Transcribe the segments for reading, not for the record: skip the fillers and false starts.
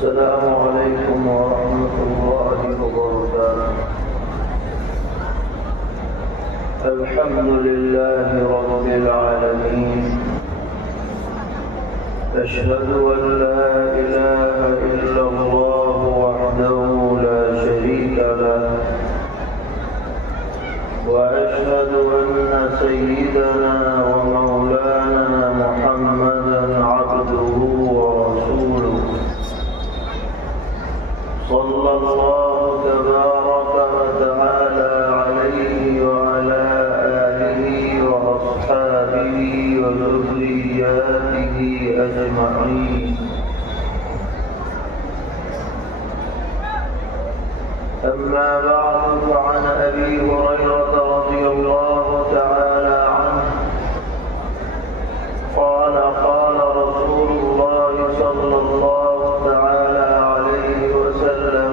السلام عليكم ورحمة الله وبركاته. الحمد لله رب العالمين، أشهد أن لا إله إلا الله وحده لا شريك له، وأشهد أن سيدنا ومولانا محمدا عبده ورسوله، صلى الله تبارك وتعالى عليه وعلى آله وأصحابه وذرياته أجمعين. أما بعد، فعن أبي هريرة رضي الله تعالى عنه قال قال رسول الله صلى الله تعالى عليه وسلم: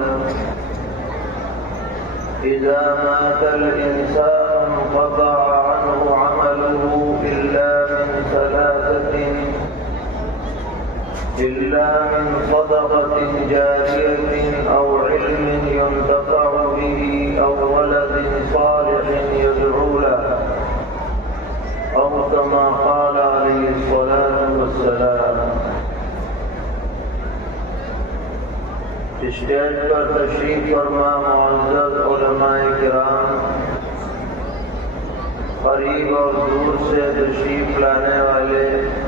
إذا مات الإنسان انقطع عنه عمله إلا من صدقة جارية أو علم ينتفع به أو ولد صالح يدعو له، أو كما قال عليه الصلاة والسلام. اسٹیج پر تشریف فرما معزز علماء کرام، قریب اور دور سے تشریف لانے والے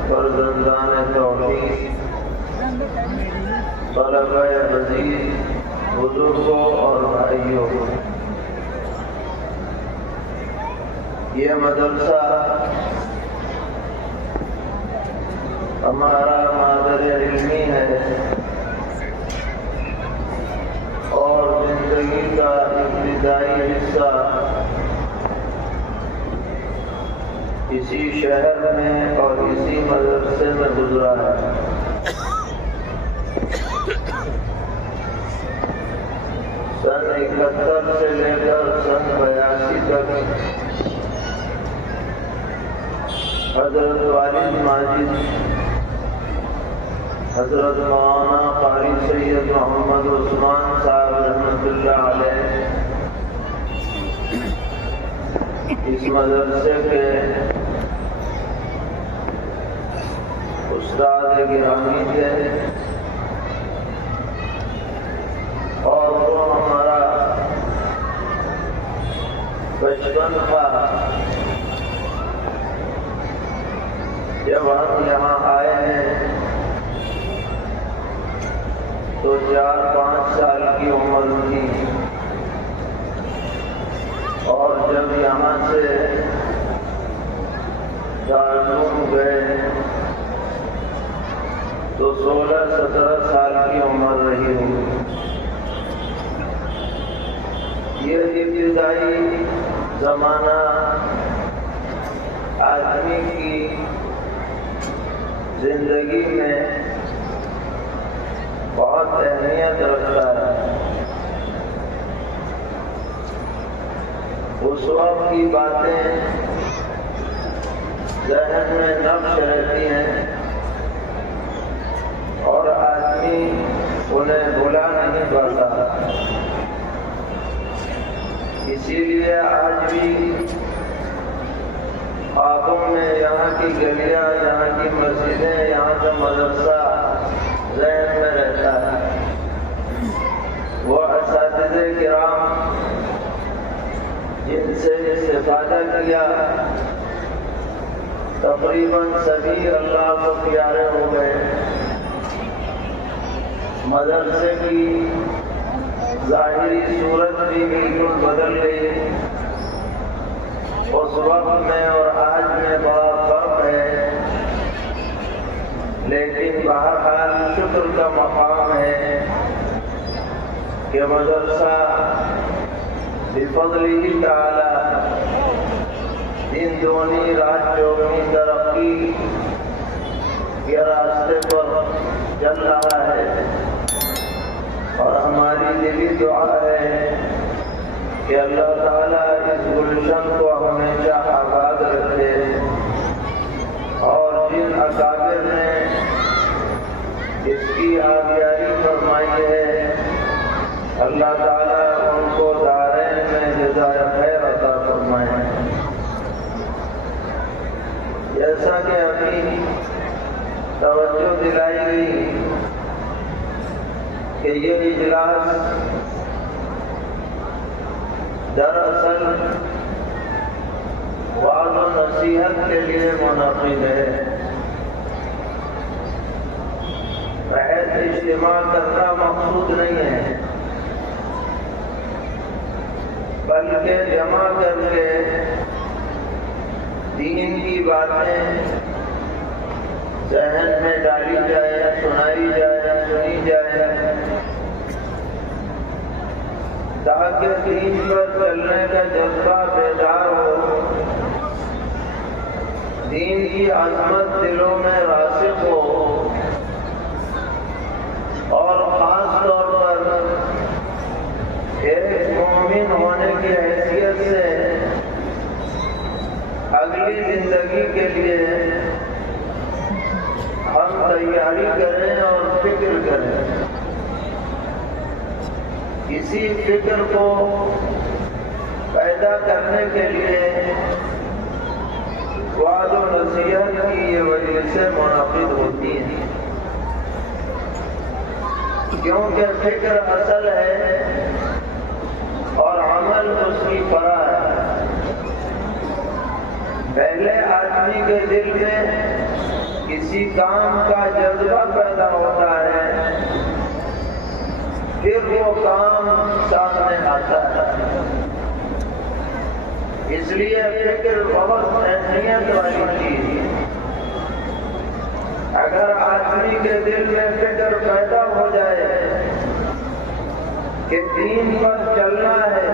فرزندان توحید، طلبہ عزیز، بزرگوں اور بھائیوں، یہ مدرسہ ہمارا مادر علمی ہے اور زندگی کا ابتدائی حصہ اسی شہر میں اور اسی مدرسے میں گزرا ہے۔ سن 71 سے لے کر سن 82 تک حضرت والد ماجد، حضرت مولانا قاری سید محمد عثمان صاحب رحمۃ اللہ علیہ اس مدرسے کے استاد گرامی تھے، اور وہ ہمارا بچپن تھا جب ہم یہاں آئے ہیں تو 4-5 سال کی عمر تھی، اور جب یہاں سے دارالعلوم گئے تو 16-17 سال کی عمر رہی ہوگی۔ یہ ابتدائی زمانہ آدمی کی زندگی میں بہت اہمیت رکھتا ہے۔ اس وقت کی باتیں ذہن میں نقش رہتی ہیں اور آدمی انہیں بھلا نہیں پاتا۔ اسی لیے آج بھی خوابوں میں یہاں کی گلیاں، یہاں کی مسجدیں، یہاں کا مدرسہ ذہن میں رہتا ہے۔ وہ اساتذہ کرام جن سے استفادہ کیا، تقریباً سبھی اللہ کو پیارے ہو گئے۔ مدرسے کی ظاہری صورت بھی بالکل بدل گئی۔ اس وقت میں اور آج میں بڑا فرق ہے، لیکن بہرحال شکر کا مقام ہے کہ مدرسہ بفضلہ تعالی دن دگنی رات چوگنی ترقی کے راستے پر چل رہا ہے، اور ہماری دلی دعا ہے کہ اللہ تعالیٰ اس گلشن کو ہمیشہ آباد رکھے، اور جن اکابر نے اس کی آبیاری فرمائی اللہ تعالیٰ ان کو دارین میں جزائے خیر عطا فرمائے۔ جیسا کہ ابھی توجہ دلائی گئی کہ یہ اجلاس دراصل وعظ و نصیحت کے لیے منعقد ہے۔ محض اجتماع کرنا مقصود نہیں ہے، بلکہ جمع کر کے دین کی باتیں ذہن میں ڈالی جائے، سنائی جائے، سنی جائے، تاکہ دین پر چلنے کا جذبہ بیدار ہو، دین کی عظمت دلوں میں راسخ ہو، اور خاص طور پر ایک مومن ہونے کی حیثیت سے اگلی زندگی کے لیے ہم تیاری کریں اور فکر کریں۔ اسی فکر کو پیدا کرنے کے لیے وعظ و نصیحت کی یہ مجلسیں منعقد ہوتی ہیں، کیونکہ فکر اصل ہے اور عمل اس کی فرع ہے۔ پہلے آدمی کے دل میں کسی کام کا جذبہ پیدا ہوتا ہے، پھر وہ کام سامنے آتا ہے۔ اس لیے فکر بہت اہمیت والی چیز ہے۔ اگر آدمی کے دل میں فکر پیدا ہو جائے کہ دین پر چلنا ہے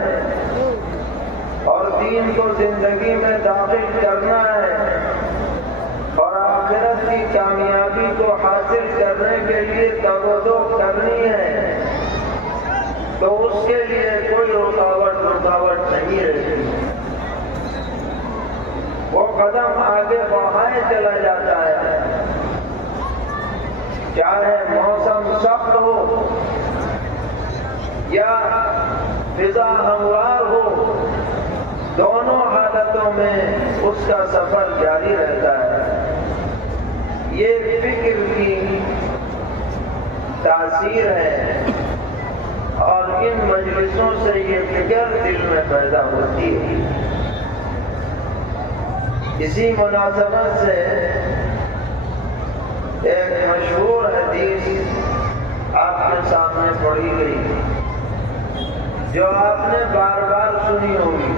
اور دین کو زندگی میں داخل کرنا ہے اور آخرت کی کامیابی کو حاصل کرنے کے لیے توجہ کرنی ہے، تو اس کے لیے کوئی رکاوٹ نہیں رہتی۔ وہ قدم آگے بڑھائے چلا جاتا ہے، چاہے موسم سخت ہو یا فضا ہموار ہو، دونوں حالتوں میں اس کا سفر جاری رہتا ہے۔ یہ فکر کی تاثیر ہے اور ان مجلسوں سے یہ فکر دل میں پیدا ہوتی ہے۔ اسی مناسبت سے ایک مشہور حدیث آپ کے سامنے پڑھی گئی جو آپ نے بار بار سنی ہوگی۔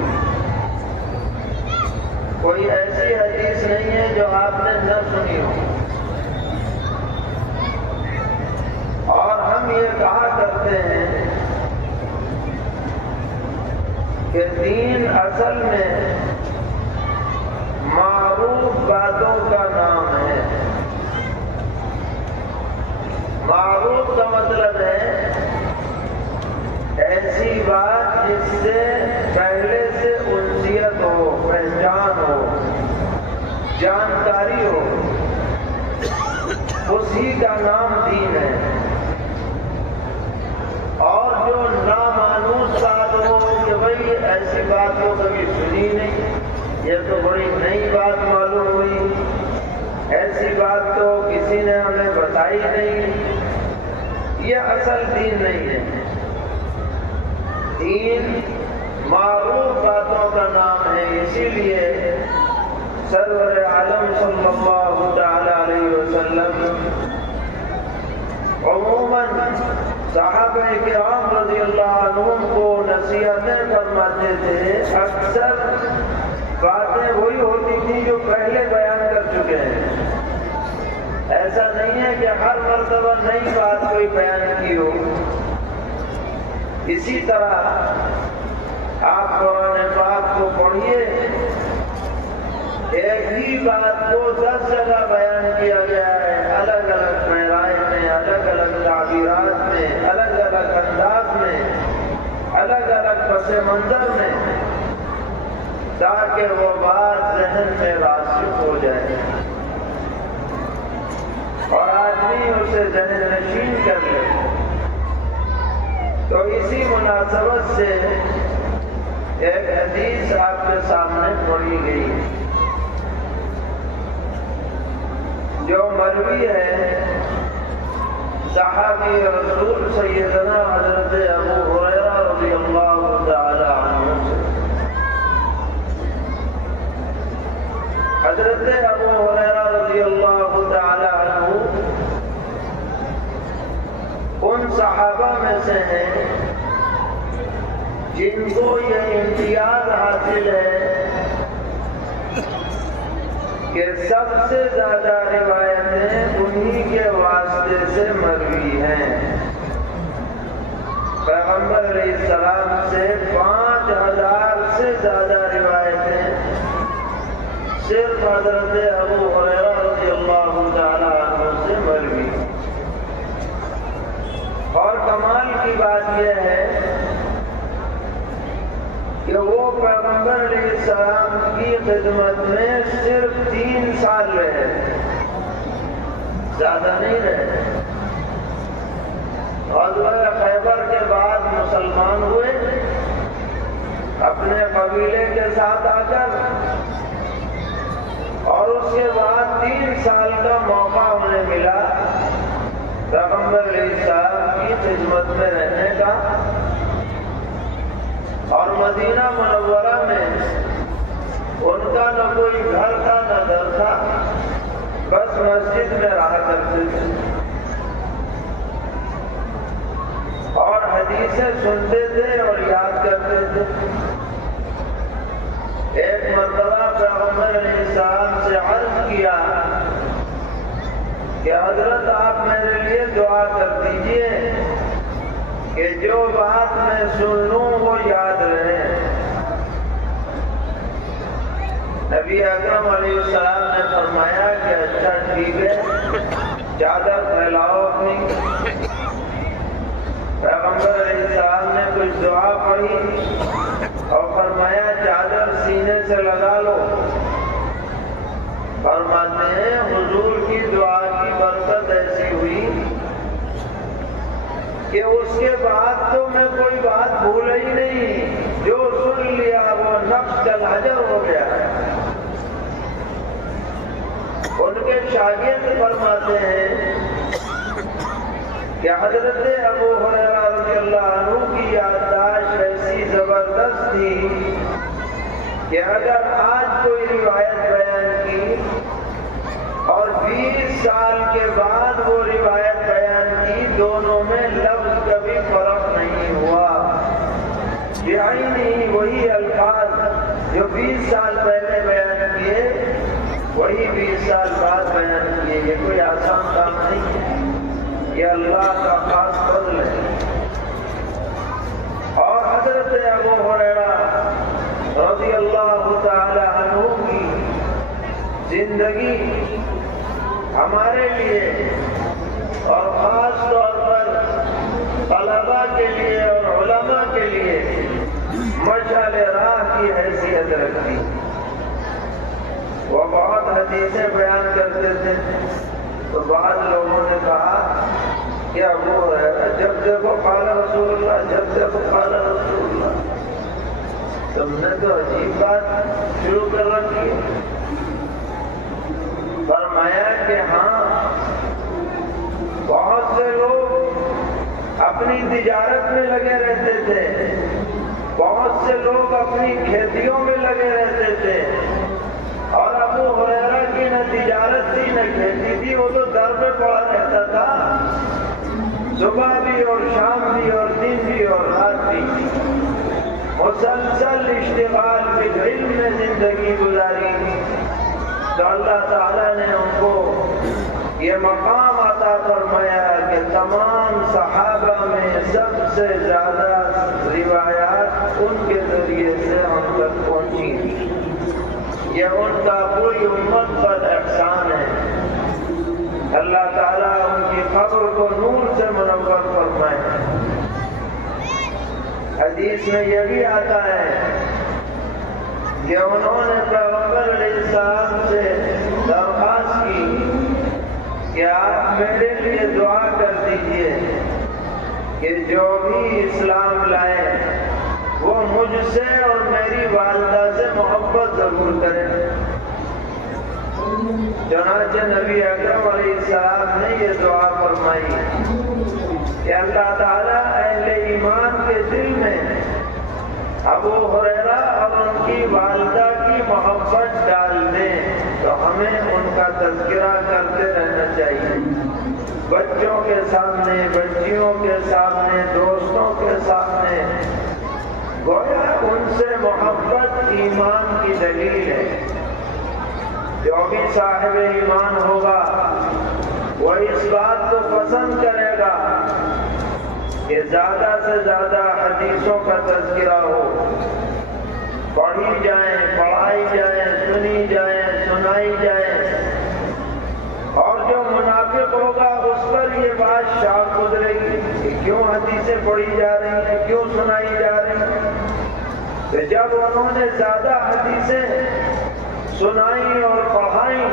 کوئی ایسی حدیث نہیں ہے جو آپ نے نہ سنی ہو۔ اور ہم یہ کہا کرتے ہیں کہ دین اصل میں معروف باتوں کا نام ہے۔ معروف کا مطلب ہے ایسی بات جس سے پہلے سے انسیت ہو، پہچان ہو، جانکاری ہو، اسی کا نام دین ہے۔ اور جو نامانوس بات ہو کہ بھائی ایسی بات کو کبھی سنی نہیں، یہ تو بڑی نئی بات معلوم ہوئی، ایسی بات تو کسی نے ہمیں بتائی نہیں، یہ اصل دین نہیں ہے۔ دین معروف باتوں کا نام ہے۔ اسی لیے سرور عالم صلی اللہ تعالی علیہ وسلم عموماً صحابہ کرام رضی اللہ عنہم کو نصیحتیں فرماتے تھے۔ اکثر باتیں وہی ہوتی تھیں جو پہلے بیان کر چکے ہیں۔ ایسا نہیں ہے کہ ہر مرتبہ نئی بات کوئی بیان کی ہو۔ اسی طرح آپ قرآن پاک کو پڑھیے، ایک ہی بات کو 10 جگہ بیان کیا گیا ہے، الگ الگ معراج میں، الگ الگ تعبیرات میں، الگ الگ انداز میں، الگ الگ پس منظر میں، تاکہ وہ بات ذہن میں راسخ ہو جائے اور آدمی اسے ذہن نشین کر لے۔ تو اسی مناسبت سے ایک حدیث آپ کے سامنے پڑھی گئی جو مروی ہے صحابی رسول سیدنا حضرت ابو ہریرہ رضی اللہ تعالی عنہ سے۔ حضرت ابو ہریرہ رضی اللہ تعالی عنہ ان صحابہ میں سے ہیں جن کو یہ امتیاز حاصل ہے کہ سب سے زیادہ روایتیں انہی کے واسطے سے مروی ہیں۔ پیغمبر علیہ السلام سے 5000 سے زیادہ روایتیں صرف حضرت ابو ہریرہ رضی اللہ تعالی عنہ سے مروی۔ اور کمال کی بات یہ ہے کہ وہ پیغمبر علیہ السلام کی خدمت میں صرف 3 سال رہے، زیادہ نہیں رہے۔ غزوہ خیبر کے بعد مسلمان ہوئے اپنے قبیلے کے ساتھ آ کر، اور اس کے بعد 3 سال کا موقع انہیں ملا پیغمبر علیہ السلام کی خدمت میں رہنے کا۔ اور مدینہ منورہ میں ان کا نہ کوئی گھر تھا نہ گھر تھا، بس مسجد میں رہا کرتے تھے اور حدیثیں سنتے تھے اور یاد کرتے تھے۔ ایک مرتبہ پیغمبر علیہ السلام سے عرض کیا کہ حضرت آپ میرے لیے دعا کر دیجئے کہ جو بات میں سن لوں وہ یاد رہے۔ نبی اکرم علیہ السلام نے فرمایا کہ اچھا ٹھیک ہے، چادر پھیلاؤ اپنی۔ پیغمبر علیہ السلام نے کچھ دعا پڑھی اور فرمایا چادر سینے سے لگا لو۔ فرماتے ہیں حضور کی دعا کی برکت ایسی ہوئی کہ اس کے بعد تو میں کوئی بات بھولا ہی نہیں، جو سن لیا وہ نقش الحجر ہو گیا۔ ان کے شاگرد فرماتے ہیں کہ حضرت ابو ہریرہ رضی اللہ عنہ کی یادداشت ایسی زبردست تھی کہ اگر آج کوئی روایت بیان کی اور 20 سال کے بعد وہ روایت بیان کی، دونوں میں لفظ کبھی فرق نہیں ہوا۔ بعینی وہی الفاظ جو 20 سال پہلے بیان کیے وہی 20 سال بعد بیان کیے۔ یہ کوئی آسان کام نہیں ہے، یہ اللہ کا خاص فضل ہے۔ اور حضرت ابو ہریرہ رضی اللہ تعالی عنہ کی زندگی ہمارے لیے اور خاص طور پر طلباء کے لیے اور علماء کے لیے مشعل راہ کی حیثیت رکھتی۔ وہ بہت حدیثیں بیان کرتے تھے، تو بعض لوگوں نے کہا کہ ابو ہریرہ جب دیکھو قال رسول اللہ، جب دیکھو قال رسول اللہ۔ تم نے تو عجیب بات شروع کر رکھی ہے۔ فرمایا کہ ہاں، بہت سے لوگ اپنی تجارت میں لگے رہتے تھے، بہت سے لوگ اپنی کھیتیوں میں لگے رہتے تھے، اور ابو ہریرہ کی نہ تجارت تھی نہ کھیتی تھی، وہ تو در پہ پڑا رہتا تھا، صبح بھی اور شام بھی اور دن بھی اور رات بھی، مسلسل اشتغال بالعلم میں زندگی گزاری۔ تو اللہ تعالیٰ نے ان کو یہ مقام عطا فرمایا کہ تمام صحابہ میں سب سے زیادہ روایات ان کے ذریعے سے ہم تک پہنچی۔ یہ ان کا پوری امت پر احسان ہے۔ اللہ تعالیٰ ان کی قبر کو نور سے منور فرمائے۔ حدیث میں یہ بھی آتا ہے کہ انہوں نے پیغمبر علیہ السلام سے درخواست کی کہ آپ میرے لیے دعا کر دیجئے کہ جو بھی اسلام لائے وہ مجھ سے اور میری والدہ سے محبت ضرور کرے۔ چنانچہ نبی اکرم علیہ السلام نے یہ دعا فرمائی کہ اللہ تعالیٰ اہل ایمان کے دل میں ابو ہریرہ اور ان کی والدہ کی محبت ڈال دیں، تو ہمیں ان کا تذکرہ کرتے رہنا چاہیے، بچوں کے سامنے، بچیوں کے سامنے، دوستوں کے سامنے۔ گویا ان سے محبت ایمان کی دلیل ہے۔ جو بھی صاحب ایمان ہوگا وہ اس بات کو پسند کرے گا کہ زیادہ سے زیادہ حدیثوں کا تذکرہ ہو، پڑھی جائیں، پڑھائی جائیں، سنی جائیں، سنائی جائیں۔ اور جو منافق ہوگا اس پر یہ بات شاق گزرے گی کہ کیوں حدیثیں پڑھی جا رہی ہیں، کیوں سنائی جا رہی ہیں۔ کہ جب انہوں نے زیادہ حدیثیں سنائی اور پڑھائی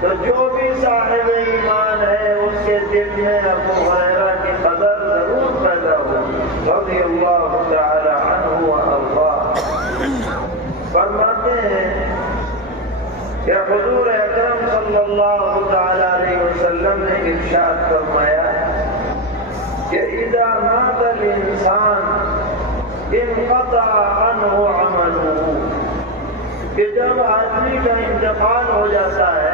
تو جو بھی صاحب ایمان ہے اس کے دل میں ابو ہریرہ کی قدر ضرور پیدا ہوگی، رضی اللہ تعالی عنہ وارضاہ۔ فرماتے ہیں کہ حضور اکرم صلی اللہ تعالی علیہ وسلم نے ارشاد فرمایا کہ اذا مات الانسان انقطع عنہ عمله، کہ جب آدمی کا انتقال ہو جاتا ہے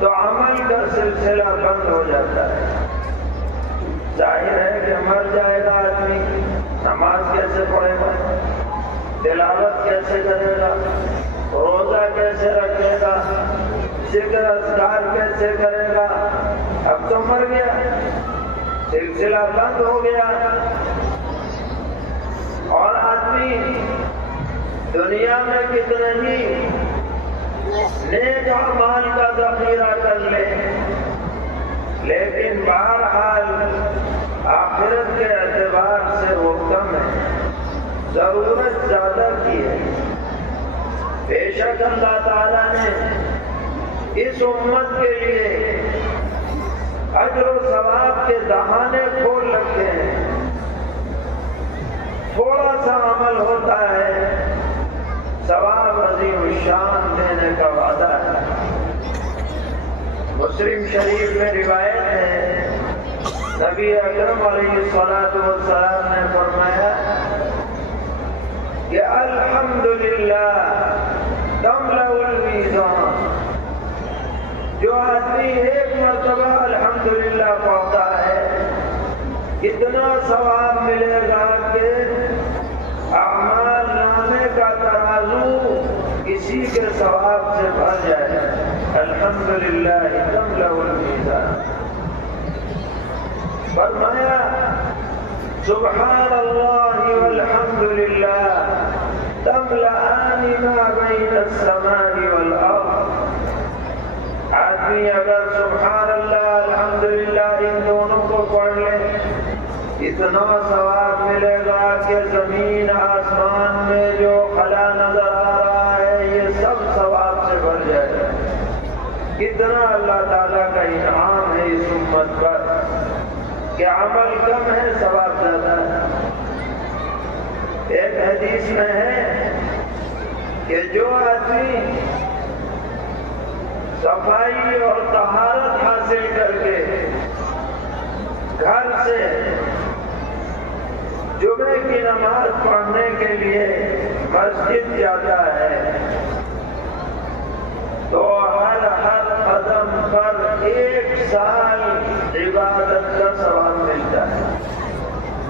تو عمل کا سلسلہ بند ہو جاتا ہے۔ ظاہر ہے کہ مر جائے گا آدمی، نماز کیسے پڑھے گا، تلاوت کیسے کرے گا، روزہ کیسے رکھے گا، ذکر اذکار کیسے کرے گا، اب تو مر گیا، سلسلہ بند ہو گیا۔ اور آدمی دنیا میں کتنے ہی نیک اعمال کا ذخیرہ کر لے، لیکن بہرحال آخرت کے اعتبار سے وہ کم ہے، ضرورت زیادہ کی ہے۔ بے شک اللہ تعالیٰ نے اس امت کے لیے اجر و ثواب کے دہانے کھول رکھے ہیں۔ تھوڑا سا عمل ہوتا ہے، ثواب عظیم الشان دینے کا وعدہ ہے۔ مسلم شریف میں روایت ہے، نبی اکرم علیہ السلام نے فرمایا کہ الحمدللہ تملأ المیزان، جو آدمی ایک مرتبہ الحمدللہ پڑھتا ہے اتنا ثواب ملے گا کہ اعمال نامے کا ترازو اسی کے ثواب سے بھر جائے۔ الحمدللہ تملأ المیزان۔ فرمایا سبحان اللہ والحمدللہ تملأان ما بین السماء والارض۔ آدمی اگر سبحان اللہ الحمدللہ ان دونوں کو پڑھ لے اتنا ثواب ملے گا کہ زمین آسمان میں جو خلا نظر آ رہا ہے یہ سب ثواب سے بھر جائے۔ کتنا اللہ تعالیٰ کا انعام ہے اس امت پر کہ عمل کم ہے، ثواب زیادہ ہے۔ ایک حدیث میں ہے کہ جو آدمی صفائی اور طہارت حاصل کر کے گھر سے جمعے کی نماز پڑھنے کے لیے مسجد جاتا ہے تو ہر قدم پر 1 سال عبادت کا ثواب ملتا ہے۔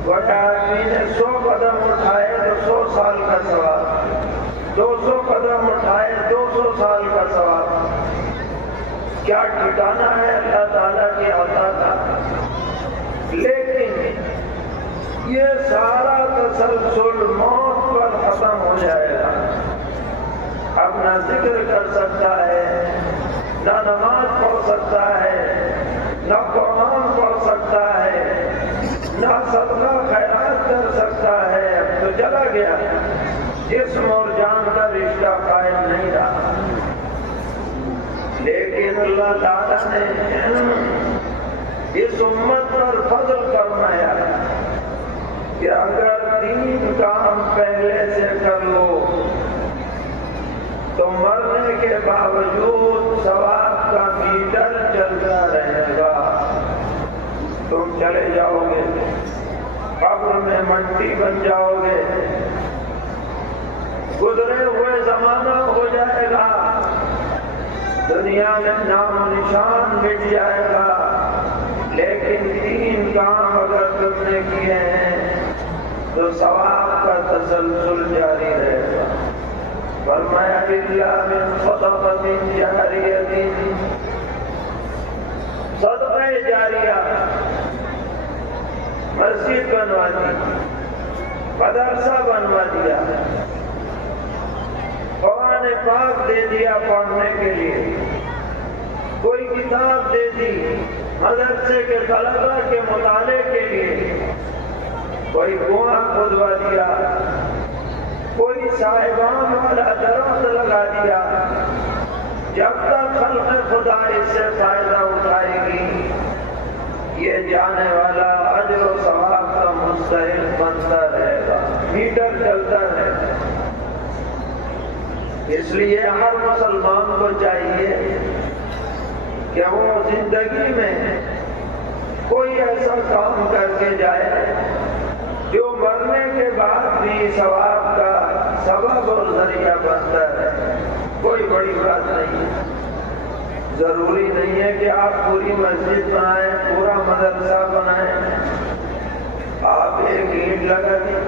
بڑا آدمی نے 100 قدم اٹھائے تو 100 سال کا ثواب، 200 قدم اٹھائے 200 سال کا ثواب۔ کیا ٹھکانا ہے اللہ تعالیٰ کی عطا کا۔ لیکن یہ سارا تسلسل موت پر ختم ہو جائے گا۔ اب نہ ذکر کر سکتا ہے، نہ نماز پڑھ سکتا ہے، نہ قرآن پڑھ سکتا ہے، نہ صدقہ خیرات کر سکتا ہے۔ اب تو چلا گیا، جسم اور جان کا رشتہ قائم نہیں رہا۔ لیکن اللہ تعالیٰ نے اس امت پر فضل کہ اگر 3 کام پہلے سے کر لو تو مرنے کے باوجود ثواب کا میٹر چلتا رہے گا. تم چلے جاؤ گے، قبر میں مٹی بن جاؤ گے، گزرے ہوئے زمانہ ہو جائے گا، دنیا میں نام و نشان مٹ جائے گا، لیکن 3 کام اگر تم نے کیے ہیں تو ثواب کا تسلسل جاری رہے گا. فرمایا الا من صدقۃ جاریۃ، صدقہ جاریہ، مسجد بنوا دی، مدرسہ بنوا دیا، قرآن پاک دے دیا پڑھنے کے لیے، کوئی کتاب دے دی مدرسے کے طلبہ کے مطالعے کے لیے، کوئی کنواں کھدوا دیا، کوئی صاحبان والا درخت لگا دیا. جب تک خلق خدا اس سے فائدہ اٹھائے گی یہ جانے والا اجر و ثواب کا مستحق بنتا رہے گا، میٹر چلتا رہے گا. اس لیے ہر مسلمان کو چاہیے کہ وہ زندگی میں کوئی ایسا کام کر کے جائے جو مرنے کے بعد بھی ثواب کا سبب اور ذریعہ بنتا ہے. کوئی بڑی بات نہیں ہے، ضروری نہیں ہے کہ آپ پوری مسجد بنائیں، پورا مدرسہ بنائیں. آپ ایک اینٹ لگا دیں،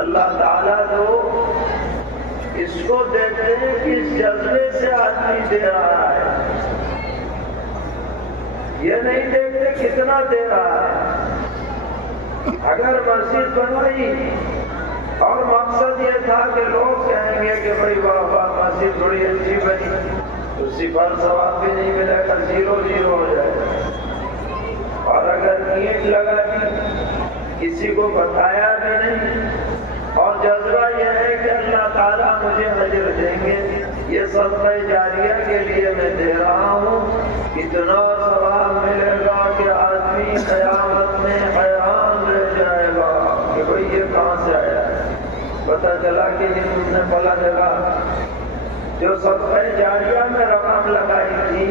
اللہ تعالیٰ تو اس کو دیکھتے ہیں کہ اس جذبے سے آدمی دے رہا ہے، یہ نہیں دیکھتے کتنا دے رہا ہے. اگر مسجد بنائی اور مقصد یہ تھا کہ لوگ کہیں گے کہ بھائی واہ واہ مسجد بڑی اچھی بنی، تو صفر ثواب بھی نہیں ملے گا، 0 ہو جائے گا. اور اگر اینٹ لگا دی، کسی کو بتایا بھی نہیں، اور جذبہ یہ ہے کہ اللہ تعالیٰ مجھے اجر دیں گے، یہ صدقہ جاریہ کے لیے میں دے رہا ہوں، اتنا ثواب ملے گا کہ آدمی قیامت میں حیران رہ جائے گا کہ بھئی یہ کہاں سے آیا ہے. پتہ چلا کہ یہ تم نے بلا جگہ جو صدقہ جاریہ میں رقم لگائی تھی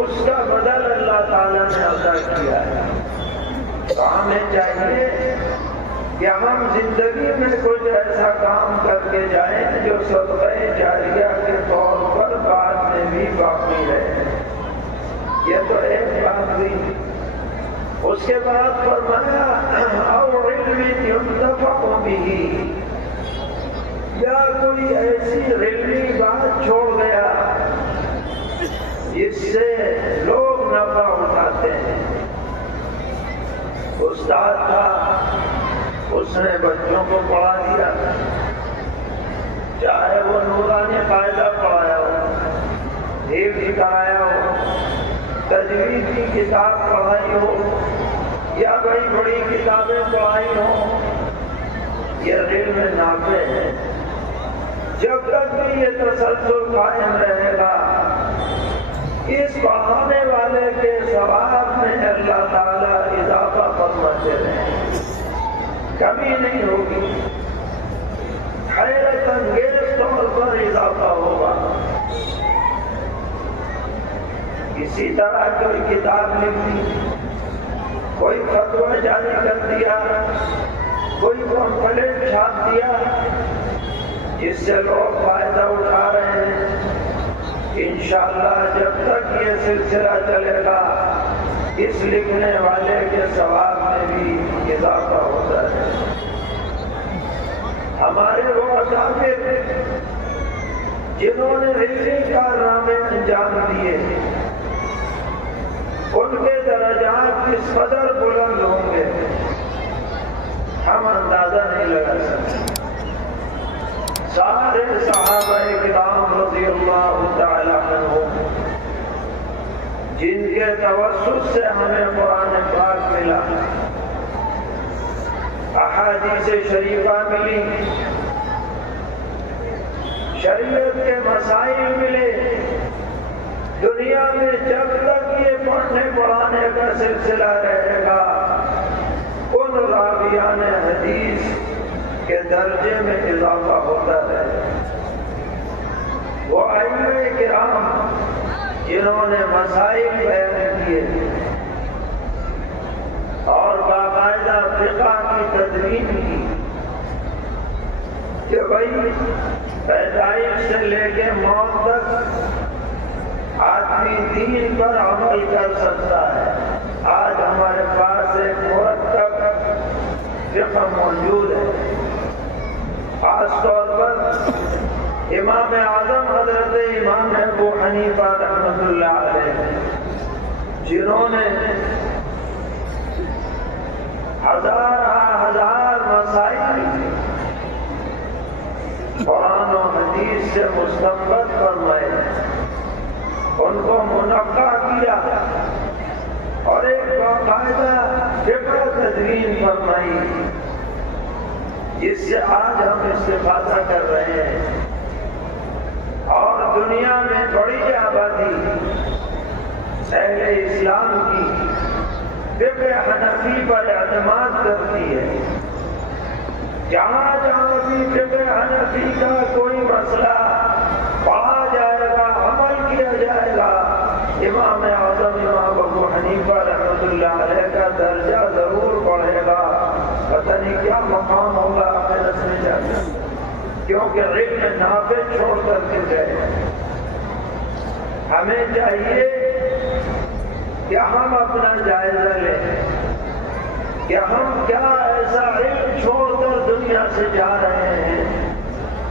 اس کا بدل اللہ تعالیٰ نے ادا کیا ہے. تو ہمیں چاہیے کہ ہم زندگی میں کچھ ایسا کام کر کے جائیں جو صدقہ جاریہ کے طور پر بعد میں بھی باقی رہے. یہ تو ایک بات ہوئی. اس کے بعد فرمایا او علم ينتفع به، یا کوئی ایسی علمی بات چھوڑ گیا جس سے لوگ نفع اٹھاتے ہیں. استاد تھا، اس نے بچوں کو پڑھا دیا، چاہے وہ نورانی قاعدہ پڑھایا ہو، حفظ کرایا ہو، تجوید کی کتاب پڑھائی ہو، یا بڑی بڑی کتابیں پڑھائی ہو، یہ علم نافع ہے. جب تک بھی یہ تسلسل قائم رہے گا اس پڑھانے والے کے ثواب میں اللہ تعالیٰ اضافہ فرماتے رہیں، کمی نہیں ہوگی، حیرت انگیز طور پر اضافہ ہوگا. اسی طرح کوئی کتاب لکھ دی، کوئی فتویٰ جاری کر دیا، کوئی پمفلٹ چھاپ دیا جس سے لوگ فائدہ اٹھا رہے ہیں. انشاءاللہ جب تک یہ سلسلہ چلے گا اس لکھنے والے کے ثواب میں بھی اضافہ ہوتا ہے. ہمارے وہ اکابر جنہوں نے علمی کارنامے انجام دیے ان کے درجات کس قدر بلند ہوں گے ہم اندازہ نہیں لگا سکتے. سارے صحابہ کرام رضی اللہ تعالی عنہم جن کے توسط سے ہمیں قرآن پاک ملا، احادیث شریفہ ملی، شریعت کے مسائل ملے، دنیا میں جب تک یہ پڑھنے پڑھانے کا سلسلہ رہے گا ان راویان حدیث کے درجے میں اضافہ ہوتا ہے۔ وہ ائمہ کرام جنہوں نے مسائل بیان کیے اور باقاعدہ فقہ کی تدوین کی کہ بھائی پیدائش سے لے کے موت تک آدمی دین پر عمل کر سکتا ہے۔ آج ہمارے پاس ایک مرتب فقہ موجود ہے، خاص طور پر امام اعظم حضرت امام ابو حنیفہ رحمۃ اللہ علیہ، جنہوں نے ہزار مسائل قرآن و حدیث سے مستنبط فرمائے، ان کو منقع کیا اور ایک باقاعدہ فقہ تدوین فرمائی، جس سے آج ہم استفادہ کر رہے ہیں۔ اور دنیا میں بڑی آبادی اہل اسلام کی فقہ حنفی پر اعتماد کرتی ہے۔ جہاں جہاں بھی فقہ حنفی کا کوئی مسئلہ پڑھا جائے گا، عمل کیا جائے گا، امام اعظم امام ابو حنیفہ رحمۃ اللہ علیہ کا درجہ ضرور بڑھے گا۔ پتہ نہیں کیا مقام ہوگا آخرت میں جا کر، کیونکہ علم نافع چھوڑ کر کے گئے۔ ہمیں چاہیے کہ ہم اپنا جائزہ لیں کہ ہم کیا ایسا علم چھوڑ کر دنیا سے جا رہے ہیں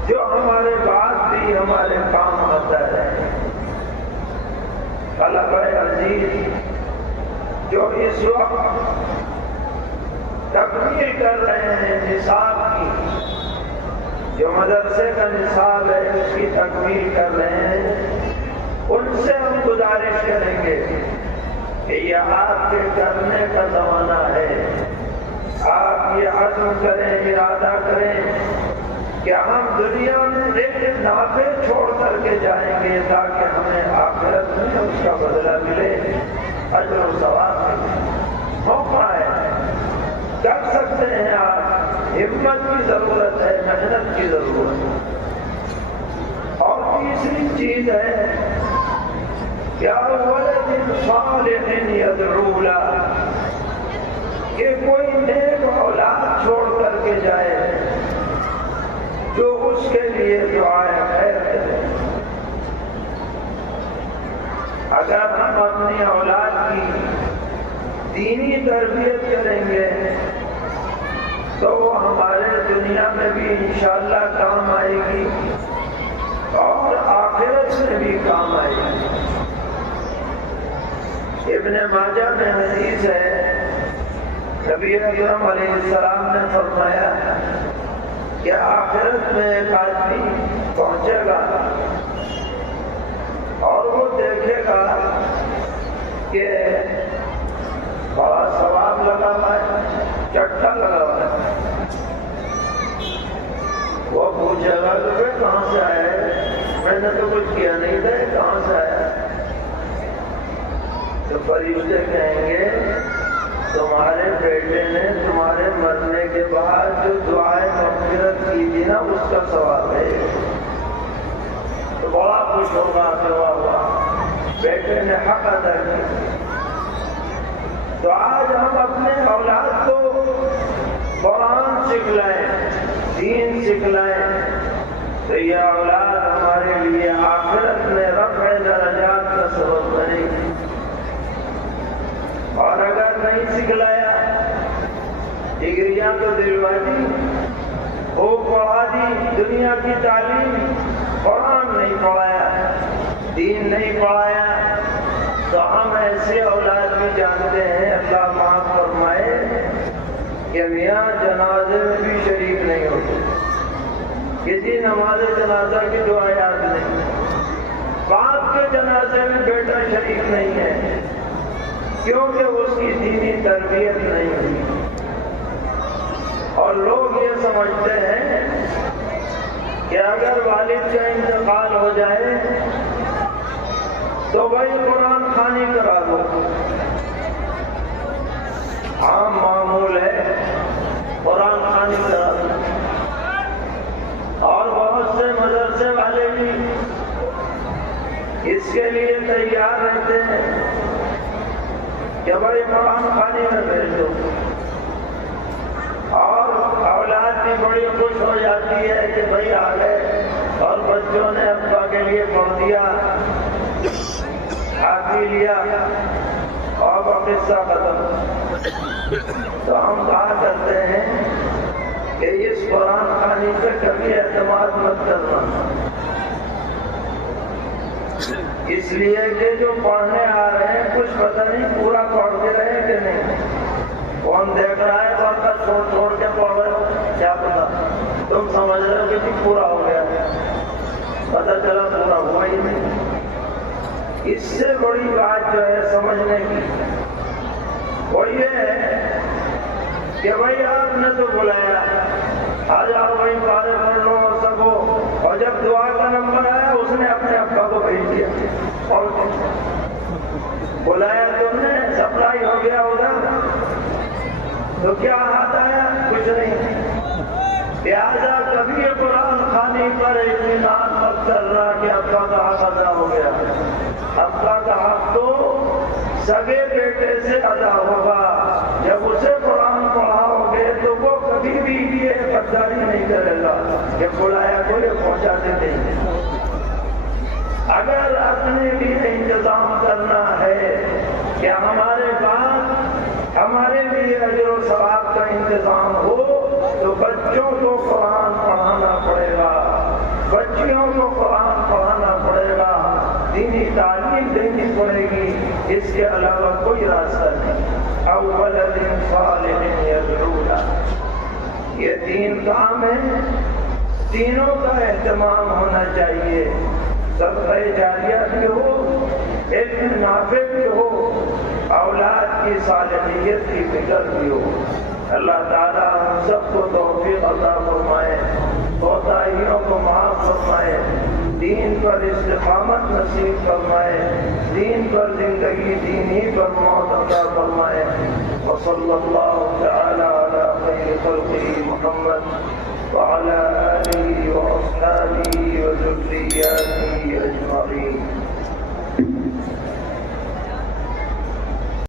جو ہمارے بعد بھی ہمارے کام آتا ہے۔ طلبہ عزیز جو اس وقت تکمیل کر رہے ہیں نصاب کی، جو مدرسے کا نصاب ہے اس کی تکمیل کر رہے ہیں، ان سے ہم گزارش کریں گے کہ یہ آپ کے کرنے کا زمانہ ہے۔ آپ یہ عزم کریں، ارادہ کریں کہ ہم دنیا میں ایک نافع چھوڑ کر کے جائیں گے تاکہ ہمیں آخرت میں اس کا بدلہ ملے، اجر و ثواب ملے۔ موقع ہے، کر سکتے ہیں آپ، ہمت کی ضرورت ہے، محنت کی ضرورت ہے۔ اور تیسری چیز ہے کہ ولد صالح یدعو لہ، کہ کوئی نیک اولاد چھوڑ کر کے جائے جو اس کے لیے دعائیں خیر کرے۔ اگر ہم اپنی اولاد کی دینی تربیت کریں گے تو وہ ہمارے دنیا میں بھی انشاءاللہ کام آئے گی اور آخرت میں بھی کام آئے گی۔ ابن ماجہ میں حدیث ہے، نبی اکرم علیہ السلام نے فرمایا کہ آخرت میں ایک آدمی پہنچے گا اور وہ دیکھے گا کہ بڑا ثواب لگا ہوا ہے، چٹا لگا ہوا ہے۔ وہ پوچھے گا کہ کہاں سے آئے؟ میں نے تو کچھ کیا نہیں تھا، کہاں سے آیا؟ تو فرشتے کہیں گے تمہارے بیٹے نے تمہارے مرنے کے بعد جو دعائیں مغفرت کی تھی نا، اس کا ثواب ہے۔ تو بڑا خوش ہوگا کہ واہ واہ، بیٹے نے حق ادا کیا۔ تو آج ہم اپنے اولاد کو قرآن سکھلائیں، دین سکھلائیں، تو یہ اولاد ہمارے لیے آخرت میں رفع درجات کا سبب بنے گی۔ اور اگر نہیں سکھلایا، ڈگریاں تو دلوا دی، خوب پڑھا دی، دنیا کی تعلیم، قرآن نہیں پڑھایا، دین نہیں پڑھایا، تو ہم ایسے اولاد بھی جانتے ہیں، اللہ معاف فرمائے، کہ میاں جنازے میں بھی شریک نہیں ہوتے، کسی نماز جنازہ کی دعا یاد نہیں، باپ کے جنازے میں بیٹا شریک نہیں ہے، کیونکہ اس کی دینی تربیت نہیں ہوئی۔ اور لوگ یہ سمجھتے ہیں کہ اگر والد کا انتقال ہو جائے تو بھائی قرآن خوانی کرا دو۔ عام معمول ہے اس کے لیے تیار رہتے ہیں کہ بھائی قرآن خوانی میں بھیج دو، اور اولاد بھی بڑی خوش ہو جاتی ہے کہ بھائی آ گئے اور بچوں نے ابا کے لیے پڑھ دیا، کھا پی لیا اور اب قصہ ختم۔ تو ہم کہا کرتے ہیں کہ اس قرآن خوانی پہ کبھی اعتماد مت کرنا، اس لیے کہ جو پڑھنے آ رہے ہیں کچھ پتہ نہیں پورا پڑھ کے رہے کہ نہیں، کون دیکھ رہا ہے پڑھتا چھوڑ چھوڑ کے پڑھ رہے ہو، کیا پتا تم سمجھ رہے ہو کہ جی پورا ہو گیا، پتہ چلا پورا ہوا ہی نہیں۔ اس سے بڑی بات جو ہے سمجھنے کی وہ یہ ہے کہ بھائی آپ نے تو بلایا، آ جاؤ بھائی پارے پڑھ لو سب ہو، اور جب دعا کا نمبر آیا اس نے اپنے ابا کو بھیج دیا، اور بلایا تم نے، سپلائی ہو گیا ادھر، تو کیا ہاتھ آیا؟ کچھ نہیں۔ لہٰذا کبھی قرآن خوانی پر اطمینان مت کرنا کہ ابا کا حق ادا ہو گیا، ابا کا حق تو سگے بیٹے سے ادا ہوگا، جب اسے قرآن پڑھاؤ گے تو وہ کبھی بھی یہ غداری نہیں کرے گا کہ بلایا کو یہ پہنچا دیتے ہیں۔ اگر اپنے لیے انتظام کرنا ہے کہ ہمارے پاس ہمارے لیے اجر و ثواب کا انتظام ہو تو بچوں کو قرآن پڑھانا پڑے گا، بچیوں کو قرآن پڑھانا پڑے گا، دینی تعلیم دینی پڑے گی، اس کے علاوہ کوئی راستہ نہیں۔ اول صالح یدعو لہ، یہ تین کام ہیں، تینوں کا اہتمام ہونا چاہیے، صدقہ جاریہ بھی ہو، علم نافع بھی ہو، اولاد کی صالحیت کی فکر بھی ہو۔ اللہ تعالیٰ ہم سب کو توفیق عطا فرمائے، کوتاہیوں کو معاف فرمائے، دین پر استقامت نصیب فرمائے، دین پر زندگی دینی پر موت عطا فرمائے۔ وصلی اللہ تعالی علی خیر خلقہ محمد وعلى آله وأصحابه وذرياته أجمعين۔